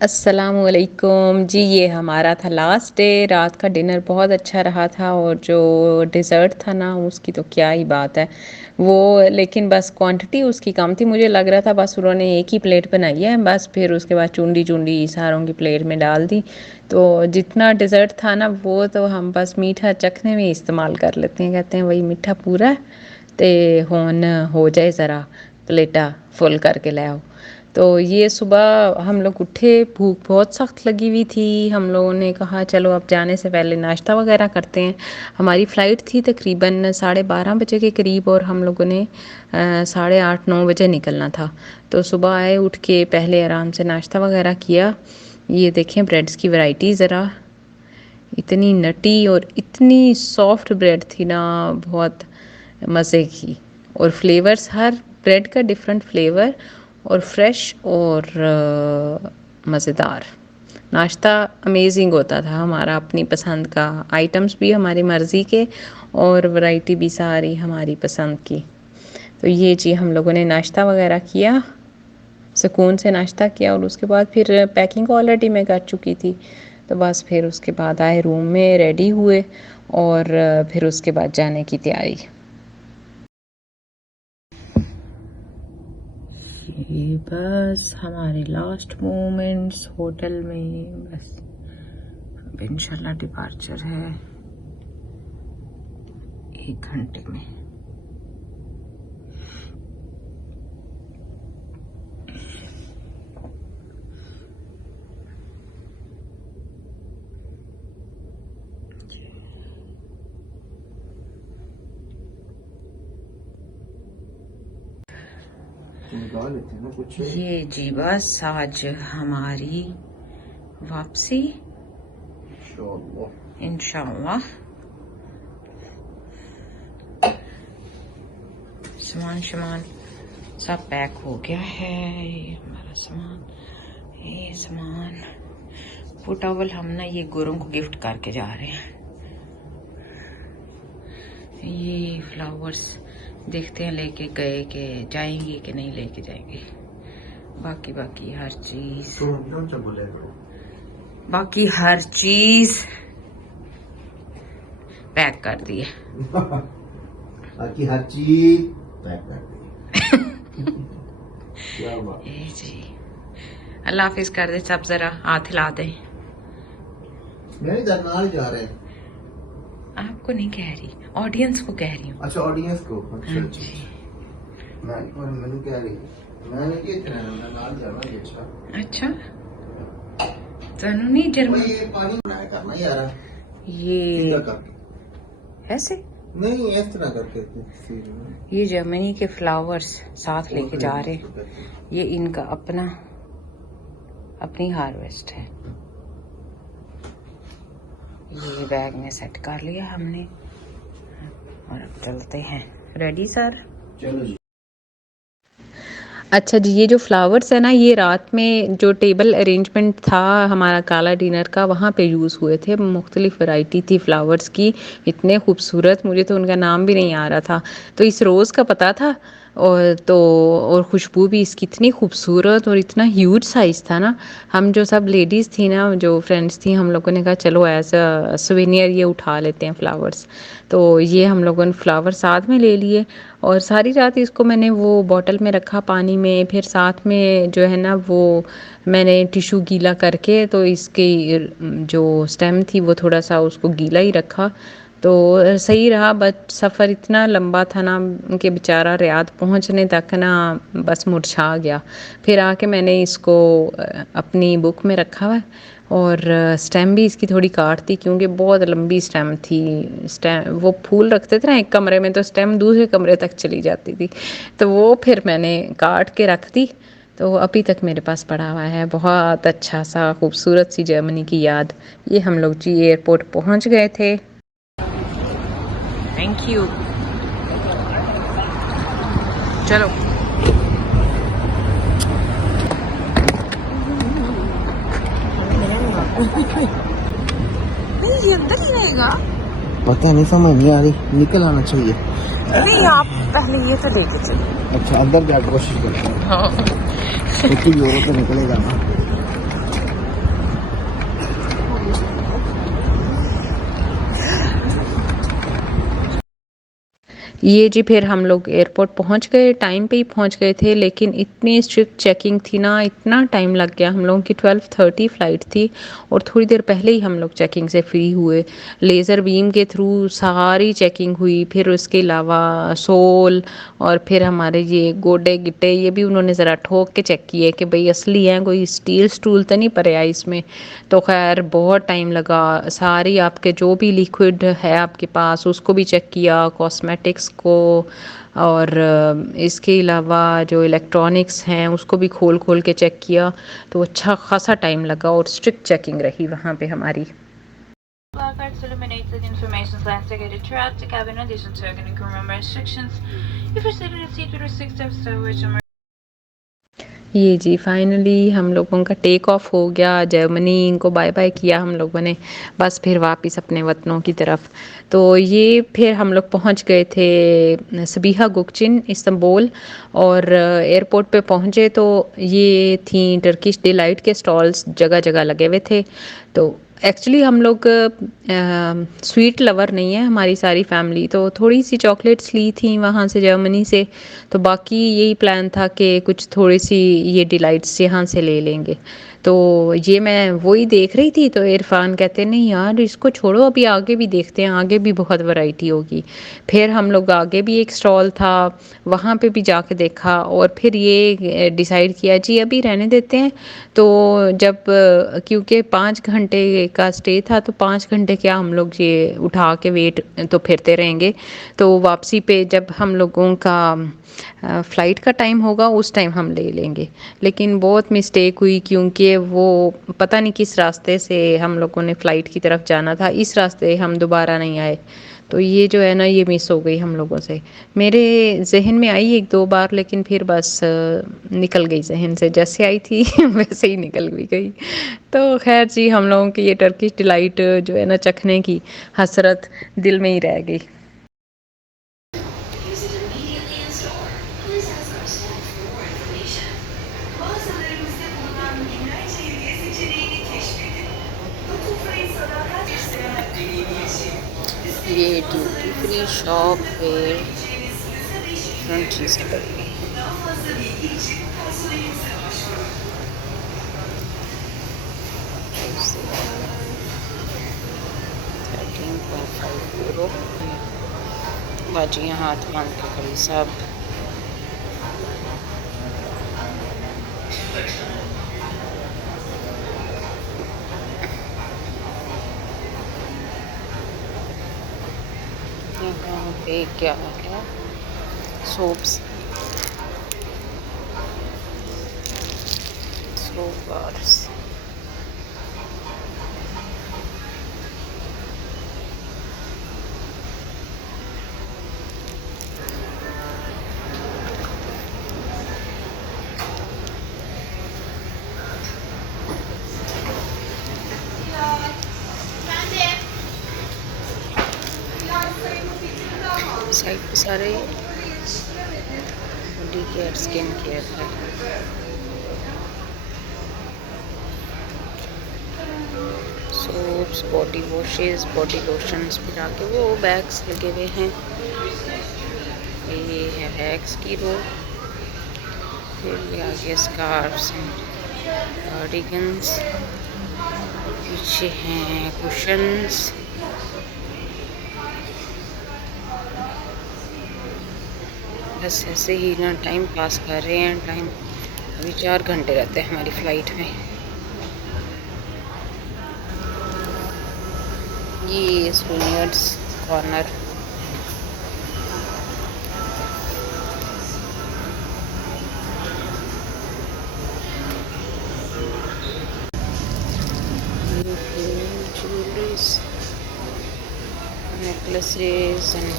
अस्सलामुअलैकुम जी। ये हमारा था लास्ट डे। रात का डिनर बहुत अच्छा रहा था और जो डिज़र्ट था ना उसकी तो क्या ही बात है वो। लेकिन बस क्वांटिटी उसकी कम थी। मुझे लग रहा था बस उन्होंने एक ही प्लेट बनाई है बस, फिर उसके बाद चुंडी चुंडी सारों की प्लेट में डाल दी। तो जितना डिज़र्ट था ना वो तो हम बस मीठा चखने में इस्तेमाल कर लेते हैं। कहते हैं वही मीठा पूरा ते होन हो जाए ज़रा प्लेटा फुल करके ले आओ। तो ये सुबह हम लोग उठे, भूख बहुत सख्त लगी हुई थी। हम लोगों ने कहा चलो अब जाने से पहले नाश्ता वगैरह करते हैं। हमारी फ़्लाइट थी तकरीबन 12:30 बजे के करीब और हम लोगों ने 8:30-9 बजे निकलना था। तो सुबह आए, उठ के पहले आराम से नाश्ता वगैरह किया। ये देखें ब्रेड्स की वैरायटी ज़रा, इतनी नटी और इतनी सॉफ्ट ब्रेड थी ना, बहुत मज़े की। और फ्लेवर्स, हर ब्रेड का डिफरेंट फ्लेवर और फ्रेश और मज़ेदार। नाश्ता अमेजिंग होता था हमारा, अपनी पसंद का। आइटम्स भी हमारी मर्ज़ी के और वैरायटी भी सारी हमारी पसंद की। तो ये जी हम लोगों ने नाश्ता वगैरह किया, सुकून से नाश्ता किया और उसके बाद फिर पैकिंग ऑलरेडी मैं कर चुकी थी। तो बस फिर उसके बाद आए रूम में, रेडी हुए और फिर उसके बाद जाने की तैयारी। ये बस हमारे लास्ट मोमेंट्स होटल में। बस अब इंशाल्लाह डिपार्चर है 1 घंटे में। ये जी बस आज हमारी वापसी इंशाल्लाह। सामान सब पैक हो गया है। ये हमारा सामान, ये सामान टॉवल हम ना ये गोरों को गिफ्ट करके जा रहे हैं। ये फ्लावर्स देखते हैं लेके गए कि जाएंगे कि नहीं लेके जाएंगे। बाकी हर चीज पैक कर दी है। बाकी हर चीज पैक कर दी। ये जी अल्लाह हाफिज कर दे सब, जरा हाथ हिला दे। नहीं दरनाल जा रहे हैं। आपको नहीं कह रही, ऑडियंस को कह रही हूँ। अच्छा ऑडियंस को। अच्छा मैंने कह रही मैंने दरनाल जाना। अच्छा नहीं जर्मनी ये पानी बनाया करना यार, ये ऐसे नहीं इस तरह करके। ये जर्मनी के फ्लावर्स साथ लेके जा रहे हैं। ये इनका अपनी हार्वेस्ट है। ये बैग में सेट कर लिया हमने और अब चलते हैं। Ready sir? चलो जी। अच्छा जी, ये जो फ्लावर्स है ना, ये रात में जो टेबल अरेंजमेंट था हमारा काला डिनर का, वहाँ पे यूज़ हुए थे। मुख्तलिफ वैरायटी थी फ्लावर्स की, इतने खूबसूरत, मुझे तो उनका नाम भी नहीं आ रहा था। तो इस रोज़ का पता था और खुशबू भी इसकी इतनी खूबसूरत और इतना ह्यूज साइज़ था ना। हम जो सब लेडीज़ थी ना, जो फ्रेंड्स थी, हम लोगों ने कहा चलो एज अ सुवेनियर ये उठा लेते हैं फ्लावर्स। तो ये हम लोगों ने फ्लावर साथ में ले लिए और सारी रात इसको मैंने वो बॉटल में रखा पानी में। फिर साथ में जो है ना वो मैंने टिशू गीला करके तो इसकी जो स्टेम थी वो थोड़ा सा उसको गीला ही रखा। तो सही रहा, बट सफ़र इतना लंबा था ना कि बेचारा रियाद पहुंचने तक ना बस मुरझा गया। फिर आके मैंने इसको अपनी बुक में रखा हुआ और स्टेम भी इसकी थोड़ी काट दी क्योंकि बहुत लंबी स्टेम थी। स्टेम वो फूल रखते थे ना एक कमरे में, तो स्टेम दूसरे कमरे तक चली जाती थी। तो वो फिर मैंने काट के रख दी। तो अभी तक मेरे पास पड़ा हुआ है। बहुत अच्छा सा खूबसूरत सी जर्मनी की याद। ये हम लोग जी एयरपोर्ट पहुंच गए थे। Thank you. चलो नहीं, ये अंदर ही रहेगा। पता नहीं, समझ नहीं आ रही, निकल आना चाहिए। नहीं, आप पहले ये तो लेके चलिए। अच्छा अंदर जाकर कोशिश करते हैं। हाँ तो निकलेगा ना। ये जी फिर हम लोग एयरपोर्ट पहुंच गए, टाइम पे ही पहुंच गए थे, लेकिन इतनी स्ट्रिक्ट चेकिंग थी ना, इतना टाइम लग गया। हम लोगों की 12:30 फ्लाइट थी और थोड़ी देर पहले ही हम लोग चेकिंग से फ्री हुए। लेज़र बीम के थ्रू सारी चेकिंग हुई, फिर उसके अलावा सोल और फिर हमारे ये गोडे गिट्टे ये भी उन्होंने ज़रा ठोक के चेक किए कि भाई असली हैं, कोई स्टील स्टूल तो नहीं पड़े इसमें। तो खैर बहुत टाइम लगा। सारी आपके जो भी लिक्विड है आपके पास उसको भी चेक किया, कॉस्मेटिक्स को, और इसके अलावा जो इलेक्ट्रॉनिक्स हैं उसको भी खोल खोल के चेक किया। तो अच्छा खासा टाइम लगा और स्ट्रिक्ट चेकिंग रही वहाँ पे हमारी। Placards illuminated information signs located throughout the cabin in addition to cabin crew member restrictions. If you're seated in a seat with restrictive storage or ये जी फाइनली हम लोगों का टेक ऑफ हो गया, जर्मनी इनको बाय बाय किया हम लोगों ने, बस फिर वापस अपने वतनों की तरफ। तो ये फिर हम लोग पहुंच गए थे सबिहा गुकचिन इस्तांबुल, और एयरपोर्ट पे पहुंचे तो ये थी टर्किश डिलाइट के स्टॉल्स जगह जगह लगे हुए थे। तो एक्चुअली हम लोग स्वीट लवर नहीं है हमारी सारी फैमिली, तो थोड़ी सी चॉकलेट्स ली थी वहाँ से जर्मनी से। तो बाकी यही प्लान था कि कुछ थोड़ी सी ये डिलाइट्स यहाँ से ले लेंगे। तो ये मैं वही देख रही थी तो इरफान कहते नहीं यार इसको छोड़ो, अभी आगे भी देखते हैं, आगे भी बहुत वैरायटी होगी। फिर हम लोग आगे भी एक स्टॉल था वहाँ पे भी जाके देखा और फिर ये डिसाइड किया जी अभी रहने देते हैं। तो जब क्योंकि 5 घंटे का स्टे था तो 5 घंटे क्या हम लोग ये उठा के वेट तो फिरते रहेंगे। तो वापसी पे जब हम लोगों का फ़्लाइट का टाइम होगा उस टाइम हम ले लेंगे। लेकिन बहुत मिस्टेक हुई क्योंकि वो पता नहीं किस रास्ते से हम लोगों ने फ़्लाइट की तरफ जाना था, इस रास्ते हम दोबारा नहीं आए। तो ये जो है ना ये मिस हो गई हम लोगों से। मेरे ज़हन में आई 1-2 बार लेकिन फिर बस निकल गई ज़हन से, जैसे आई थी वैसे ही निकल भी गई। तो खैर जी हम लोगों की ये टर्किश डिलाइट जो है ना चखने की हसरत दिल में ही रह गई। use it immediately in store. Please ask our staff for more information. Mağazalarımızda bulunan binlerce hediye seçeneğini keşfedin. Dokun Fransa'da her bir seyahat deneyimi yaşayın. ये ड्यूटी फ्री शॉप है फ्रंट पर। Daha fazla bilgi için personelimize başvurun. 13.5 euro. बाजियाँ हाथ बांध के खड़ी साहब। यहाँ पे क्या है, सोप्स, सोप बार्स। साइड पे सारे बॉडी केयर स्किन केयर है। Soaps, body washes, body lotions, फिर आके वो बैग्स लगे हुए हैं। ये है बैग्स की रो, फिर ये आगे स्कार्फ्स एंड कार्डिगन्स, पीछे हैं कुशन्स। बस ऐसे ही ना टाइम पास कर रहे हैं। टाइम अभी 4 घंटे रहते हैं हमारी फ़्लाइट में। ये souvenirs corner, jewelleries, necklaces and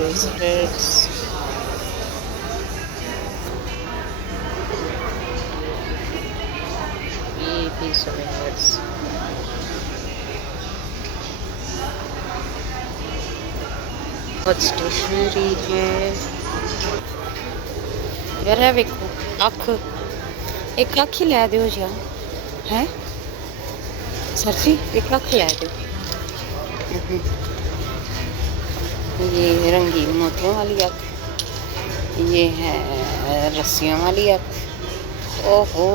bracelets, बहुत स्टेशनरी है यार। है वेखो अख, एक अख ही लै दो यार, है सर जी एक अख लै दो। ये रंगीन मोतियों वाली अख, ये है रस्सियों वाली अख। ओहो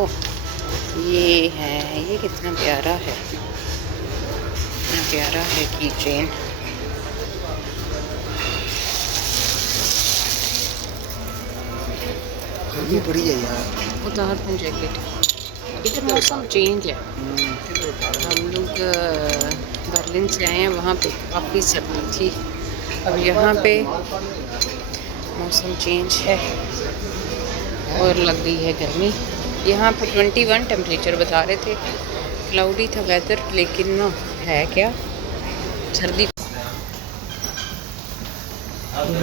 ये है, ये कितना प्यारा है, कितना प्यारा है की चेन। ये बड़ी है यार। उतार दूँ जैकेट, इधर मौसम चेंज है। हम लोग बर्लिन से आए हैं, वहाँ पे काफ़ी सर्दी थी, अब यहाँ पे मौसम चेंज है और लग गई है गर्मी। यहाँ पे 21 टेम्परेचर बता रहे थे, क्लाउडी था वेदर, लेकिन ना है क्या सर्दी।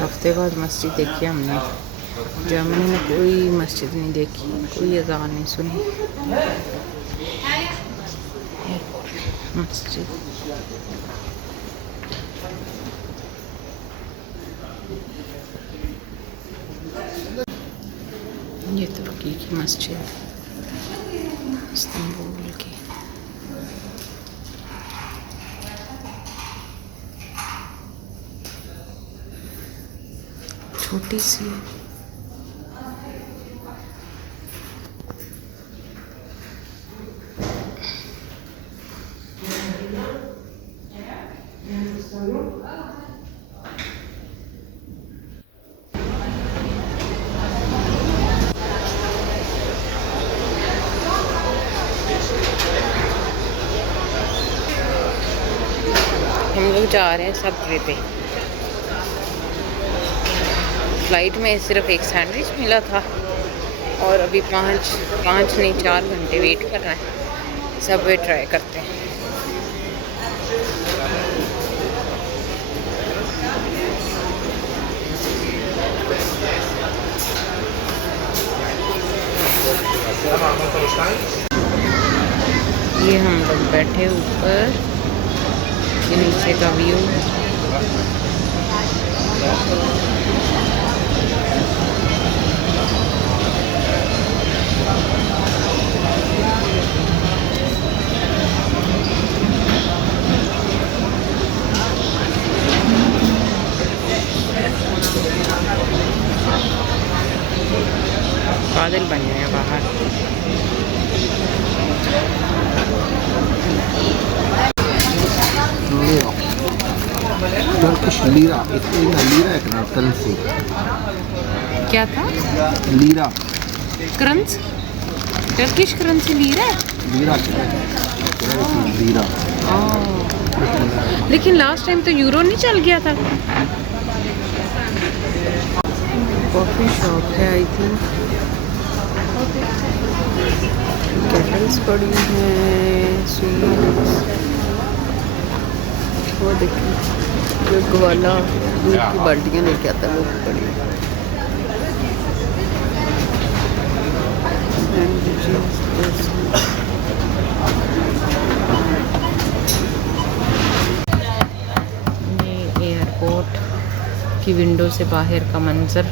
हफ्ते बाद मस्जिद देखी हमने, जर्मनी में कोई मस्जिद नहीं देखी, कोई अज़ान नहीं सुनी। मस्जिद ये तुर्की की मस्जिद, इस्तांबुल की। छोटी सी है। हम लोग जा रहे हैं सबवे पे। फ्लाइट में सिर्फ एक सैंडविच मिला था और अभी पाँच नहीं 4 घंटे वेट कर रहे हैं। सबवे ट्राई करते हैं। ये हम लोग बैठे ऊपर, ये नीचे का व्यू। बादल बन गए हैं बाहर। टर्किश लीरा, लीरा एक ना करेंसी। क्या था? लीरा, करंस, टर्किश करेंसी लीरा है। Lira lira. लेकिन लास्ट टाइम तो यूरो नहीं चल गया था। कॉफ़ी शॉप है आई थिंक। केटल्स पड़ी हैं, स्वीट्स, वो देखिए जो ग्वाला दूध की बाल्टियाँ लेके आता है वो पड़ी। ये एयरपोर्ट की विंडो से बाहर का मंजर।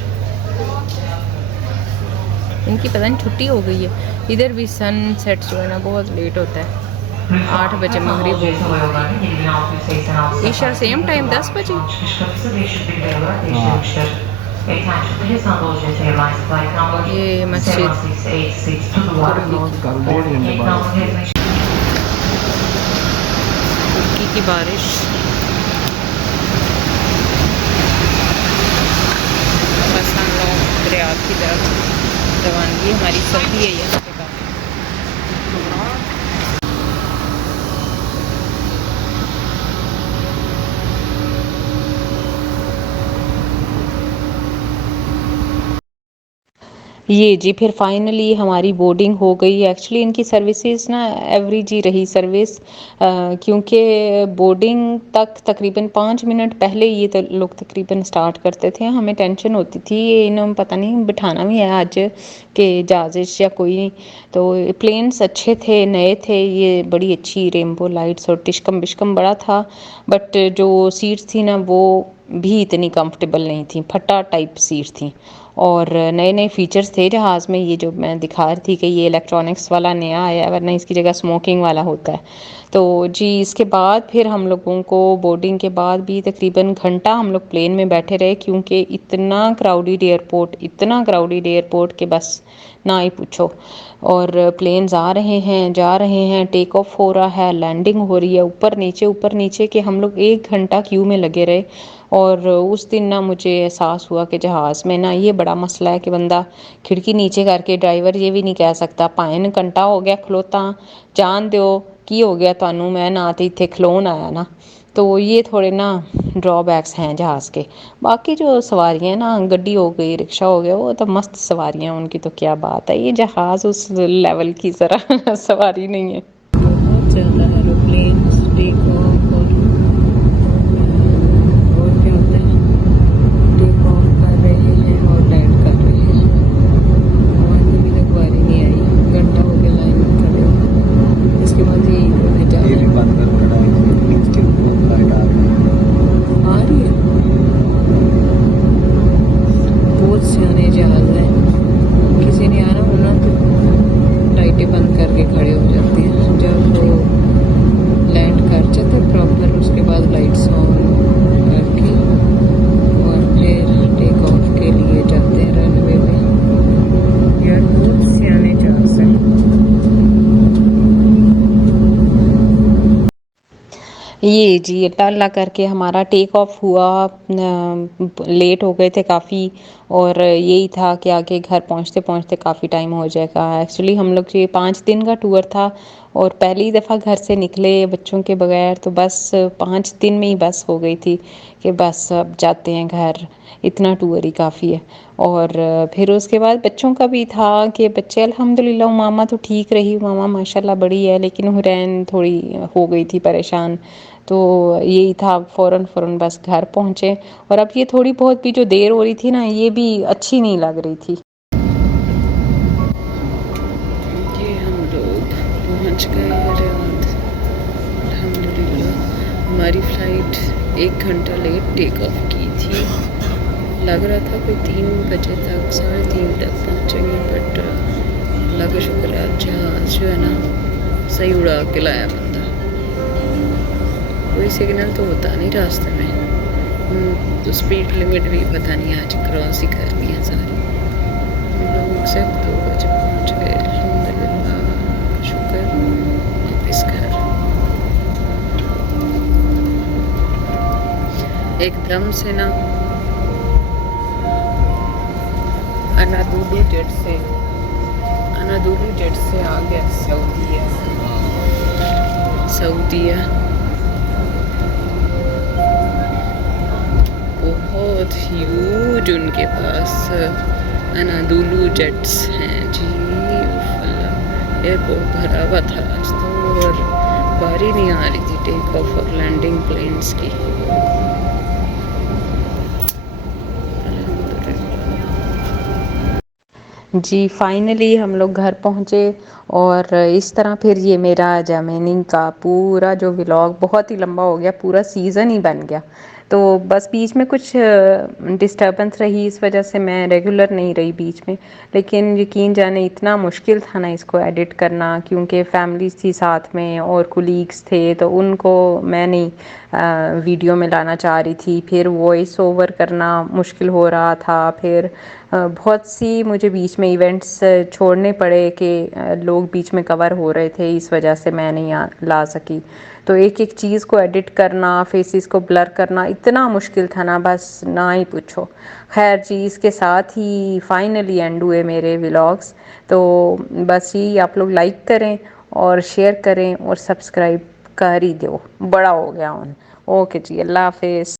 इनकी पता नहीं छुट्टी हो गई है। इधर भी सनसेट जो है ना बहुत लेट होता है, 8 बजे मगरिब होगी। ईशा सेम टाइम 10 बजे। ये मस्जिद तुर्की की बारिश। बस हम लोग दरिया की तरफ रवानगी, हमारी सर्दी है यहाँ पे काफ़ी। ये जी फिर फाइनली हमारी बोर्डिंग हो गई। एक्चुअली इनकी सर्विसेज ना एवरेज ही रही सर्विस, क्योंकि बोर्डिंग तक तकरीबन 5 मिनट पहले ये लोग तकरीबन स्टार्ट करते थे। हमें टेंशन होती थी ये इन्होंने पता नहीं बिठाना भी है आज कि जहाज़ या कोई नहीं। तो प्लेन्स अच्छे थे, नए थे, ये बड़ी अच्छी रेनबो लाइट्स और टिशकम बिशकम बड़ा था। बट जो सीट्स थी ना वो भी इतनी कंफर्टेबल नहीं थी, फटा टाइप सीट्स थी। और नए नए फीचर्स थे जहाज़ में, ये जो मैं दिखा रही थी कि ये इलेक्ट्रॉनिक्स वाला नया आया है, वरना इसकी जगह स्मोकिंग वाला होता है। तो जी इसके बाद फिर हम लोगों को बोर्डिंग के बाद भी तकरीबन घंटा हम लोग प्लेन में बैठे रहे, क्योंकि इतना क्राउडेड एयरपोर्ट, इतना क्राउडेड एयरपोर्ट कि बस ना ही पूछो। और प्लेन्स आ रहे हैं, जा रहे हैं, टेक ऑफ हो रहा है, लैंडिंग हो रही है, ऊपर नीचे के हम लोग 1 घंटा क्यू में लगे रहे। और उस दिन ना मुझे एहसास हुआ कि जहाज़ में ना ये बड़ा मसला है कि बंदा खिड़की नीचे करके, ड्राइवर ये भी नहीं कह सकता भाएं घंटा हो गया खलोता जान दो की हो गया थानू, मैं ना तो इतने खलोन आया ना। तो ये थोड़े ना ड्रॉबैक्स हैं जहाज़ के। बाकी जो सवारियाँ ना, गड्डी हो गई, रिक्शा हो गया, वो तो मस्त सवारियाँ, उनकी तो क्या बात है। ये जहाज़ उस लेवल की ज़रा सवारी नहीं है। बहुत ज़्यादा एरोप्लेन्स टेक ऑफ और क्या होता है, टेक ऑफ कर रहे हैं और लैंड कर रहे हैं। हमारी अभी तक बारी नहीं आई, घंटा हो गया लाइन में खड़े हो। इसके बाद ये जा ये भी बंद कर पड़ा है, इसके ऊपर लाइट आ रही है। आ रही है। बहुत सियाने जहाज हैं, किसी ने आना होना तो लाइटें बंद करके खड़े हो जाते हैं। जब वो लैंड कर जाते प्रॉपर, उसके बाद लाइट्स ऑन करके और फिर टेक ऑफ के लिए जाते हैं रनवे पे। यार बहुत सियाने जहाज हैं। ये जी अल्लाह अल्लाह करके हमारा टेक ऑफ हुआ। लेट हो गए थे काफ़ी, और यही था कि आगे घर पहुंचते पहुंचते काफ़ी टाइम हो जाएगा। एक्चुअली हम लोग ये 5 दिन का टूर था, और पहली दफ़ा घर से निकले बच्चों के बगैर, तो बस 5 दिन में ही बस हो गई थी कि बस अब जाते हैं घर, इतना टूर ही काफ़ी है। और फिर उसके बाद बच्चों का भी था कि बच्चे अल्हम्दुलिल्लाह, मामा तो ठीक रही, मामा माशाल्लाह बड़ी है, लेकिन हुरैन थोड़ी हो गई थी परेशान। तो यही था, फ़ौरन फ़ौरन बस घर पहुँचे। और अब ये थोड़ी बहुत भी जो देर हो रही थी ना, ये भी अच्छी नहीं लग रही थी। ये हम लोग पहुँच गए रियाद, अल्हम्दुलिल्लाह। हमारी फ़्लाइट 1 घंटा लेट टेक ऑफ की थी। लग रहा था कोई 3 बजे तक, 3:30 तक पहुँचेंगे, बट अल्लाह का शुक्र है जहाज़ जो है ना सही उड़ा के लाया बंदा। कोई सिग्नल तो होता नहीं रास्ते में, तो स्पीड लिमिट भी पता नहीं आज क्रॉस ही करनी है सारी। हम लोग से 2 बजे पहुँच गए, अल्हम्दुलिल्लाह शुक्र। वापस घर एकदम से ना अनादुलू जेट से आ गया सऊदीया। बहुत ह्यूज उनके पास अनादुलू जेट्स हैं जी। अल्लाह, एयरपोर्ट भरा हुआ था आज तो, और बारी नहीं आ रही थी टेक ऑफ और लैंडिंग प्लेन्स की। जी फाइनली हम लोग घर पहुँचे। और इस तरह फिर ये मेरा जर्मनी का पूरा जो व्लॉग बहुत ही लंबा हो गया, पूरा सीज़न ही बन गया। तो बस बीच में कुछ डिस्टर्बेंस रही, इस वजह से मैं रेगुलर नहीं रही बीच में। लेकिन यकीन जाने इतना मुश्किल था ना इसको एडिट करना, क्योंकि फैमिलीज थी साथ में और कुलीग्स थे, तो उनको मैं नहीं वीडियो में लाना चाह रही थी। फिर वॉइस ओवर करना मुश्किल हो रहा था। फिर बहुत सी मुझे बीच में इवेंट्स छोड़ने पड़े कि लोग बीच में कवर हो रहे थे, इस वजह से मैं नहीं ला सकी। तो एक एक चीज़ को एडिट करना, फेसेस को ब्लर करना इतना मुश्किल था ना, बस ना ही पूछो। खैर जी, इसके साथ ही फाइनली एंड हुए मेरे व्लॉग्स। तो बस यही, आप लोग लाइक करें और शेयर करें और सब्सक्राइब कर ही दो, बड़ा हो गया हूँ। ओके जी, अल्लाह हाफिज़।